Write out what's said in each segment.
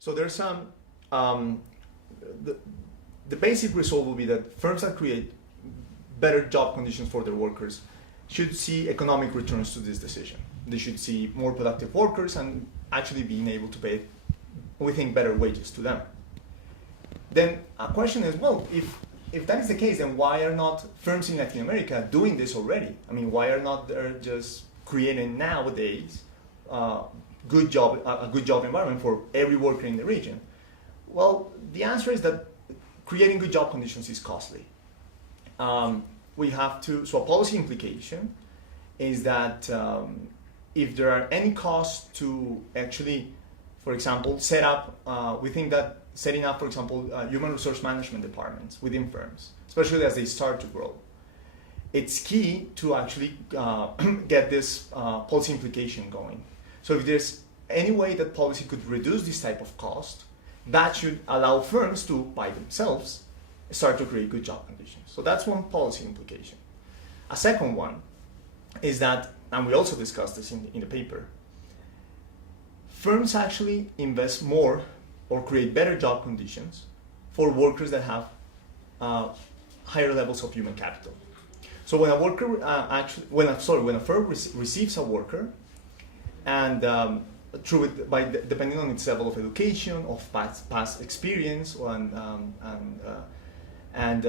So there's some, the, the basic result will be that firms that create better job conditions for their workers should see economic returns to this decision. They should see more productive workers and actually being able to pay, we think, better wages to them. Then a question is, well, if that is the case, then why are not firms in Latin America doing this already? I mean, why are not they just creating nowadays a good job environment for every worker in the region? Well, the answer is that creating good job conditions is costly. We have to, so a policy implication is that if there are any costs to actually, for example, set up, we think that setting up, for example, human resource management departments within firms, especially as they start to grow, it's key to actually get this policy implication going. So if there's any way that policy could reduce this type of cost, that should allow firms to, by themselves, start to create good job conditions. So that's one policy implication. A second one is that, and we also discussed this in the paper, firms actually invest more or create better job conditions for workers that have higher levels of human capital. So when a worker when a firm receives a worker, and depending on its level of education, of past experience, and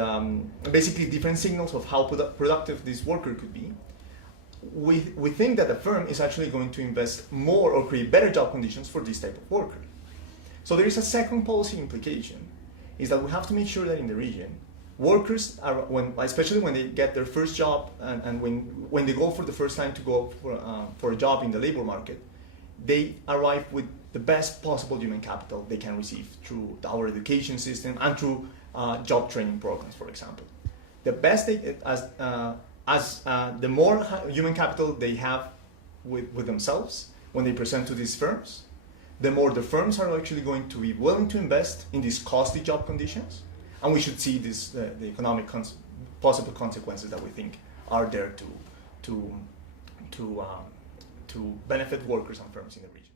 basically different signals of how productive this worker could be, we think that the firm is actually going to invest more or create better job conditions for this type of worker. So there is a second policy implication, is that we have to make sure that in the region, workers are, especially when they get their first job and when they go for the first time to go for a job in the labor market, they arrive with the best possible human capital they can receive through our education system and through job training programs, for example. The best the more human capital they have with themselves when they present to these firms, the more the firms are actually going to be willing to invest in these costly job conditions, and we should see this the economic possible consequences that we think are there to benefit workers and firms in the region.